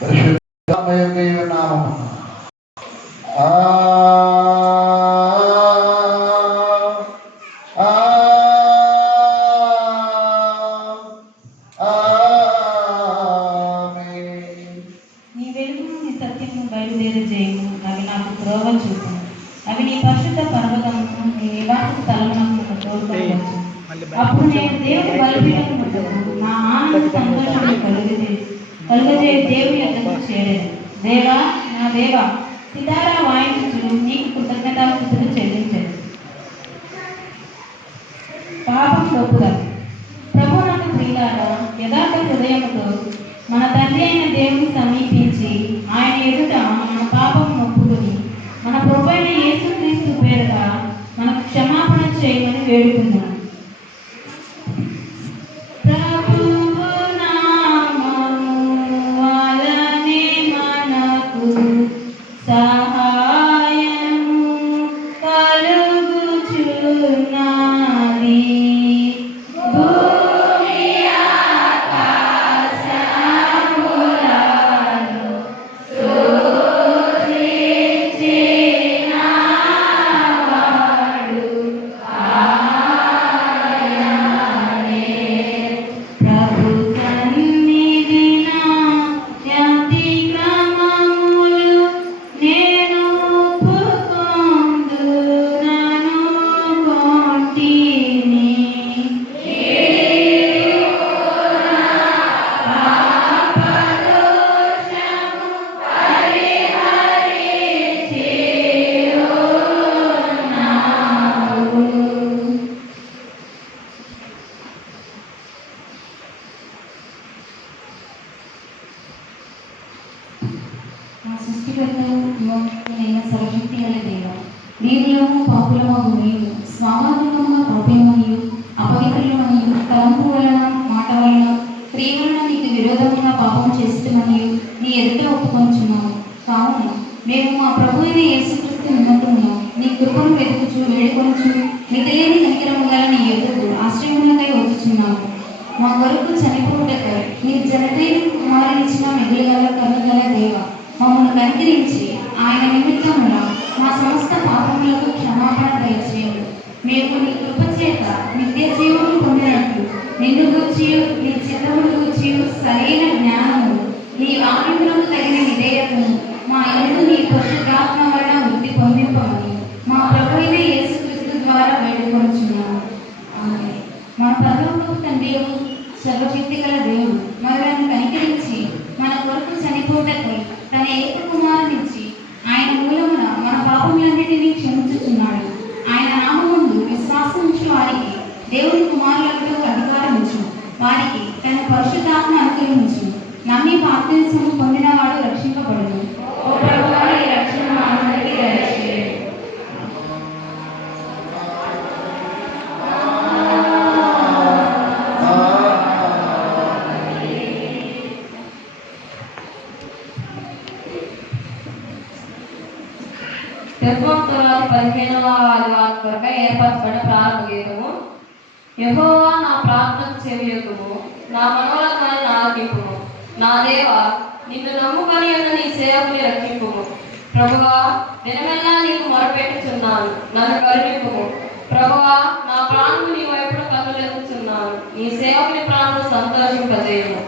పరిశుద్ధమైన నామమున నీ వెలుగును నీ సత్యము బయలుదేరజేయము. అవి నాకు త్రోవ చూపు. అవి నీ పరిశుద్ధ పర్వతమును నీ నివాస స్థలమునకు తోడుకొనవచ్చు. అప్పుడు నేను దేవుని బలిపీఠము వద్దకు నా ఆనంద సంతోషాన్ని కలుగజేయ దేవుని యొద్దకు చేరేది. దేవా, నా దేవా, సితారా వాయించుచు నీకు కృతజ్ఞతాస్తుతులు చెల్లించదు. పాపం ఒప్పుదల. ప్రభువునందు ప్రియులారా, యథార్థ హృదయముతో మన తండ్రి అయిన దేవుని సమీపించి ఆయన ఎదుట మన పాపం ఒప్పుకొని మన ప్రభువైన యేసుక్రీస్తు పేరుట మనకు క్షమాపణ చేయమని వేడుకున్నాను. సర్వశక్తి గల దేవ, నీవులను పాపులమగు మేము స్వాభావికంగా పాపమనియు అపవిత్రులమనియు తలంపు వలన మాట వలన క్రియ వలన నీకు విరోధంగా పాపం చేస్తుమనియు నీ ఎదుట ఒప్పుకొంచున్నాము. కావున మేము మా ప్రభు అయిన యేసుక్రీస్తు నిమిత్తమును నీ కృపను వెతుకుచు వేడుకొనుచు మితిలేని కనికరము గల నీ ఎదుగు ఆశ్రయములకై వచ్చుచున్నాము. మా కొరకు చనిపోవుటకై నీ జనతైన కుమారునిచ్చిన మిగులుగల కరుణగల దేవ, మమ్మల్ని కనికరించి ఆయన నిమిత్తమున మా సమస్త పాపములకు క్షమాపణ దయచేయండి. మేము నీ కృప చేత నిత్య జీవము పొందినట్లు నిన్ను గూర్చియు నీ చిత్తమును గూర్చియు సరైన జ్ఞానము నీ ఆనందములకు తగిన విధేయతను మా యందు నీ పరిశుద్ధాత్మ వలన వృద్ధి పొందింపమని మా ప్రభువైన యేసుక్రీస్తు ద్వారా వేడుకొనుచున్నాము. ఆమేన్. మన పరలోకపు తండ్రి సర్వశక్తి గల దేవుడు మనలను కనికరించి మన కొరకు చనిపోటకై తన ఏక కుమారునిచ్చి ఆయన మూలమున మన పాపములన్నిటినీ క్షమించుచున్నాడు. ఆయన నామముందు విశ్వాసం ఉంచు వారికి దేవుని కుమారులకు అధికారం ఇచ్చు. వారికి తన పరిశుద్ధాత్మ అనుగ్రహించు. నమ్మి బాప్తిస్మము పొందిన వాడు రక్షింపబడును. ఓ ప్రభువా, ఈ రక్షణ అందరికీ దయచేయండి. తెర్మోత్తరాలు 15వ ఆదివారం కొరకై ఏర్పరచబడిన ప్రారంభ గీతము. యెహోవా, నా ప్రార్థనకు చెవియొగ్గుము, నా మనోరథాన్ని ఆలకింపుము. నా దేవా, నిన్ను నమ్ముకొని ఉన్న నీ సేవకుని రక్షింపుము. ప్రభువా, దినమెల్లా నీకు మొరపెట్టుచున్నాను, నన్ను కరుణింపుము. ప్రభువా, నా ప్రాణము నీ వైపున కన్నులెత్తుచున్నాను, నీ సేవకుని ప్రాణము సంతోషింపజేయుము.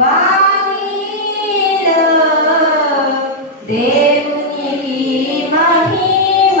వాణిలో దేవునికి మహిమ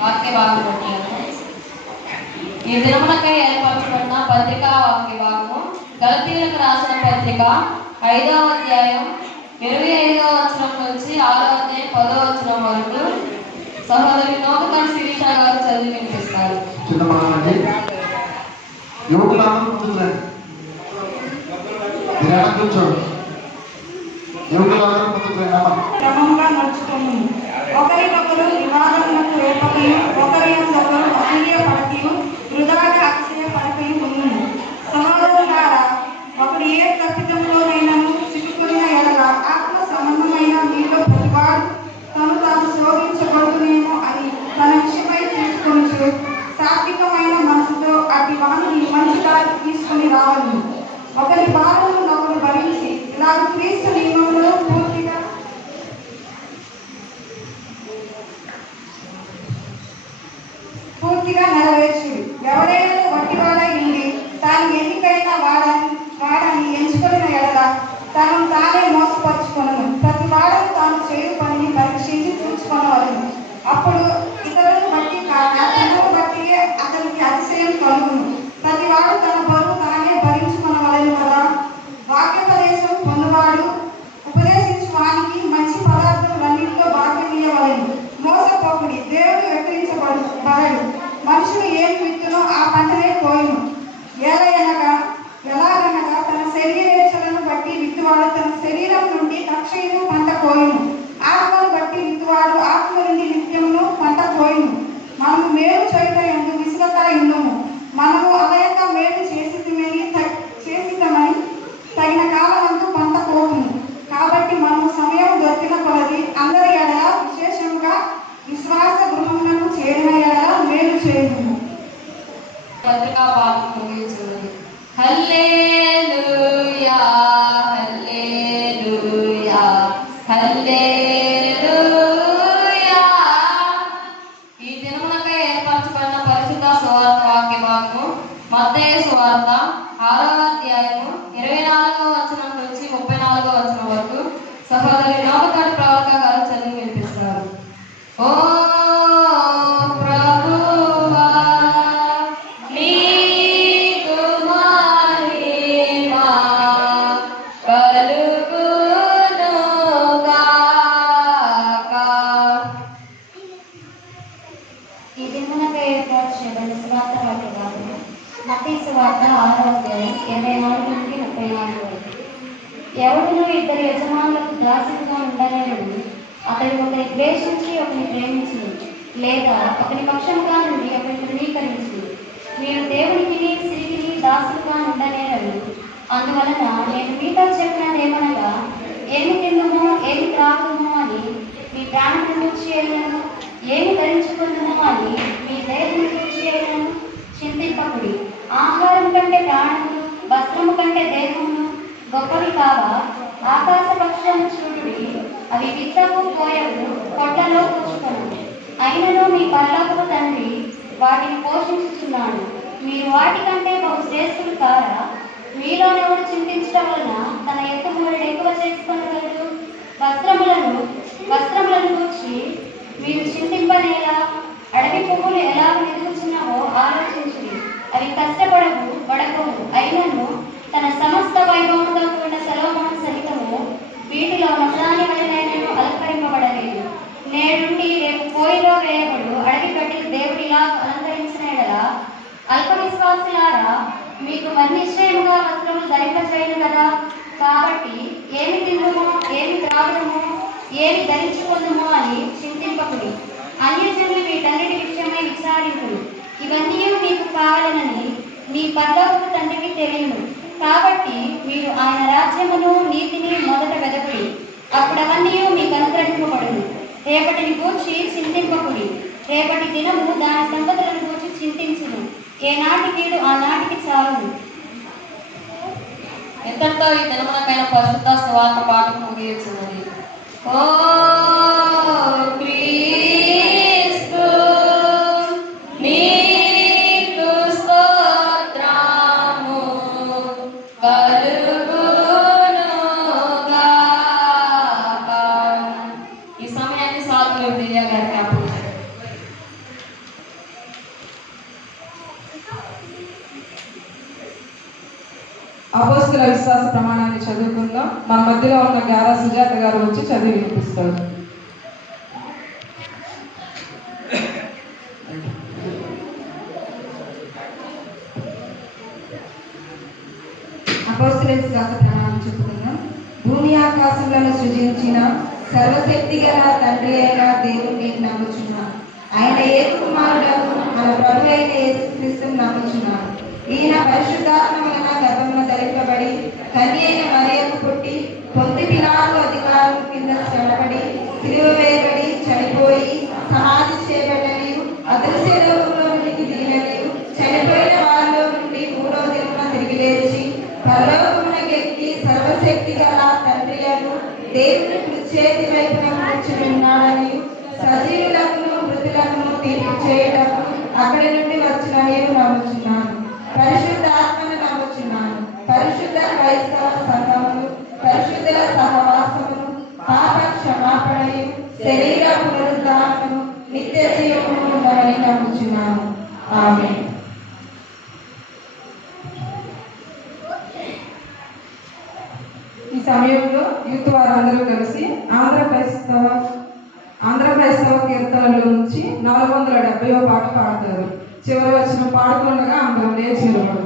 వాక్య భాగము ఈ దినమునకై ఏర్పరచబడిన పత్రికా వాక్య భాగము గలతీయులకు రాసిన పత్రిక 5వ అధ్యాయం 25వ వచనం నుంచి 6వ అధ్యాయం 10వ వచనం వరకు. సహోదరి నోకపాటి శిరీష గారు చదివి వినిపిస్తారు. చిన్నమానండి యువకులందరూ ముందుకు రండి. మీరు ఎలా కూర్చోండి. యువకులందరూ ముందుకు రండి అమ్మ. క్రమంగా నడుచుకుని ఒకరినొకరు వివాదములకు రేపకయు ఒకరి ఒకరు అసూయపడకయు వృధాగా అతిశయపడకయు ఉండును. సహోదరులారా, ఒకడు ఏ తప్పిదంలోనైనాను చిక్కుకున్న ఎడల ఆత్మ సంబంధమైన మీలో ప్రతివాడు తాను శోధించబడుతునేమో అని తన విషయమై తీసుకొనచ్చు సాత్వికమైన మనసుతో అటు వాణిని మంచి దారి తీసుకుని రావాలి. ఒకరి భారములను ఒకరు భరించి ఇలాగ క్రీస్తు నియమంలో పూర్తిగా నెరవేర్చుడు. ఎవరైనా వట్టివాడై ఉండి తాను ఎన్నికైన వాడని ఎంచుకున్న ఎడల తనను తానే మోసపరుచుకొనను. ప్రతి వాడను తాను చేయు పనిని పరీక్షించి చూసుకొనవలను. అప్పుడు ఇతరులను బట్టి కాక తనను బట్టి అతనికి అతిశయం కలుగును. ప్రతి వాడు తన బరువు తానే భరించుకొనవలను కదా. వాక్యోపదేశం పొందువాడు ఉపదేశించు వానికి మంచి పదార్థములన్నింటిలో భాగ్యం ఇయ్యవలెను. మోసపోకుడి, దేవుడు వెక్కిరించబడడు. మనుషులు ఏమి విత్తునో ఆ పంటనే కోయును. ఎలాగనగా తన శరీరేచ్ఛలను బట్టి విత్తువాడు తన శరీరం నుండి కక్షయును పంట కోయును. ఆత్మను బట్టి విత్తువాడు ఆత్మ నుండి నిత్యమును పంట కోయును. మనము మేలు చేయుట యందు విసుగక ఉండుము. మనము అలయక మేలు చేసితమని తగిన కాలమందు పంట కోయుము. కాబట్టి మనము సమయం దొరికిన కొలది అందరి ఎడల విశేషంగా విశ్వాస గృహములను చేరిన ఎడల మేలు చేయుము. పత్రికా పాఠం ముగించున్నది. హల్లెలూయా హల్లెలూయా హల్లెలూయా. ఈ దినమునకై ఏర్పరచబడిన పరిశుద్ధ సువార్త వాక్య భాగము మత్తయి సువార్త 6వ అధ్యాయము 24వ వచనం నుంచి 34వ వచనం వరకు సహోదరి నోకపాటి ప్రవక్త గారు చదివి వినిపిస్తారు. ఓ ప్రభువా నీకు మహిమ కలుగునుగాక. ఈ దినమునకై ఏర్పరచబడిన సువార్త వాక్య భాగము మత్తయి సువార్త 6వ అధ్యాయం 24 నుండి 34 వరకు. ఎవడును ఇద్దరు యజమానులకు దాసులుగా ఉండలేరని అతడు ఒకరిని ద్వేషించి ఒకరిని ప్రేమించును, లేదా ఒకరి పక్షంగా నుండి ఒకరిని తృణీకరించును. మీరు దేవునికి స్త్రీకి దాసులుగా ఉండలేరని. అందువలన నేను మీతో చెప్పినదేమనగా, ఏమి తిందుమో ఏమి త్రాగుమో అని మీ ప్రాణమును గూర్చి ఎరుగను, ఏమి ధరించుకుందుమో అని మీ దేహమును గూర్చి ఎరుగను చింతింపకుడి. ఆహారం కంటే ప్రాణములు, వస్త్రము కంటే దేహమును గొప్పవి కావా? ఆకాశ పక్షులను చూడుడి, అవి విత్తవు కోయవు, కొట్లలో కూర్చుకొను, అయినను మీ పరలోకపు తండ్రి వాటిని పోషించుచున్నాడు. మీరు వాటికంటే బహు శ్రేష్ఠులు కారా? మీలోనెవడు చింతించడం వలన తన ఎత్తుమూడు ఎక్కువ చేసుకొనగలడు? వస్త్రములను గూర్చి మీరు చింతింపనేలా? అడవి పువ్వులు ఎలా ఎదుగుచున్నావో ఆలోచించుడి. అవి కష్టపడవు, పడకవు, అయినను తన సమస్త వైభవంతో కూడిన సొలొమోను సహితము వీటిలో ఒకదాని వలనైనను అలంకరింపబడలేదు. నేడుండి రేపు పోయిలో వేయబడు అడవి గడ్డికి దేవుడిలా అలంకరించిన ఎడల అల్ప విశ్వాసులారా, మీకు మరి నిశ్చయముగా వస్త్రములు ధరింపచేయను కదా. కాబట్టి ఏమి తిందుమో ఏమి త్రాగుదమో ఏమి ధరించుకుందుమో అని చింతింపకుడి. అన్యజనులు వీటన్నిటి విషయమై విచారించును. ఇవన్నీ మీకు కావాలనని మీ పరలోకపు తండ్రికి తెలియను. కాబట్టి మీరు ఆయన రాజ్యమును నీతిని మొదట వెదకుడి, అప్పుడు అవన్నీ మీకు అనుగ్రహింపబడును. రేపటిని గూర్చి చింతింపకుడి. రేపటి దినము దాని సంగతులను గూర్చి చింతించును. ఏ నాటి కీడు ఆ నాటికి చాలును. ఇంతటితో ఈ దినమునకైన పరిశుద్ధ సువార్త పాఠం ముగియుచున్నది. ఓ క్రీస్తు నీకు స్తోత్రము కలుగునుగాక. ఈ సమయాన్ని సాధులు ప్రియా గారికి అప్పగించారు. అపోస్తుల విశ్వాస ప్రమాణాన్ని చదువుకుందాం. మన మధ్యలో ఉన్న గారా సుజాత గారు వచ్చి చదివి వినిపిస్తారు. అపోస్తుల విశ్వాస ప్రమాణం చెప్పుకుందాం. భూమి ఆకాశములను సృజించిన సర్వశక్తి గల తండ్రి అయిన దేవుని నమ్ముచున్నాను. ఆయన ఏక కుమారుడను మన ప్రభు అయిన యేసుక్రీస్తును నమ్ముచున్నాను. ఈయన పరిశుద్ధాత్మ వలన గర్భమున ధరింపబడి కన్య అయిన మరియకు పుట్టి పొంది పిలాతు అధికారం కింద శ్రమపడి సిలువ వేయబడి చనిపోయి సమాధి చేయబడనియు అదృశ్య లోకంలో నుండి దిగిననియు చనిపోయిన వారిలో నుండి మూడో దినమున తిరిగి లేచి పరలోకమునకెక్కి సర్వశక్తి గల తండ్రి అను దేవుని చేతి వైపున కూర్చున్నాడని సజీవులను మృతులను తీర్పు చేయటకు అక్కడి నుండి వచ్చిన నేను నమ్ముచున్నాను. పరిశుద్ధ ఆత్మను నమ్ముచున్నాను. పరిశుద్ధ క్రైస్తవ సంఘమును, పరిశుద్ధుల సహవాసమును, పాప క్షమాపణయు, శరీర పునరుద్ధానమును, నిత్య జీవమును ఉండాలని నమ్ముచున్నాను. ఆమేన్. ఈ సమయంలో యూత్ వారందరూ కలిసి ఆంధ్ర క్రైస్తవ కీర్తనల నుంచి 470వ పాట పాడతారు. చివరి వచ్చిన పాడుతుండగా అందరం లేచి నిలబడతారు.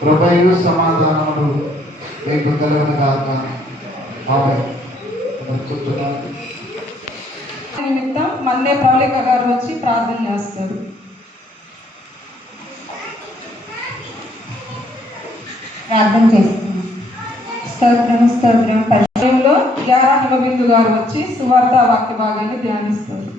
కృపయు సమాధానములు మీకు కలుగును గాక. ఆమేన్. చెప్తున్నాను. నిమిత్తం మన్నే ప్రవళిక గారు వచ్చి ప్రార్థన చేస్తారు. ప్రార్థన చేస్తున్నాం. స్తోత్రం స్తోత్రం. సమయంలో గ్యారా హిమబిందు గారు వచ్చి సువార్త వాక్య భాగాన్ని ధ్యానిస్తారు.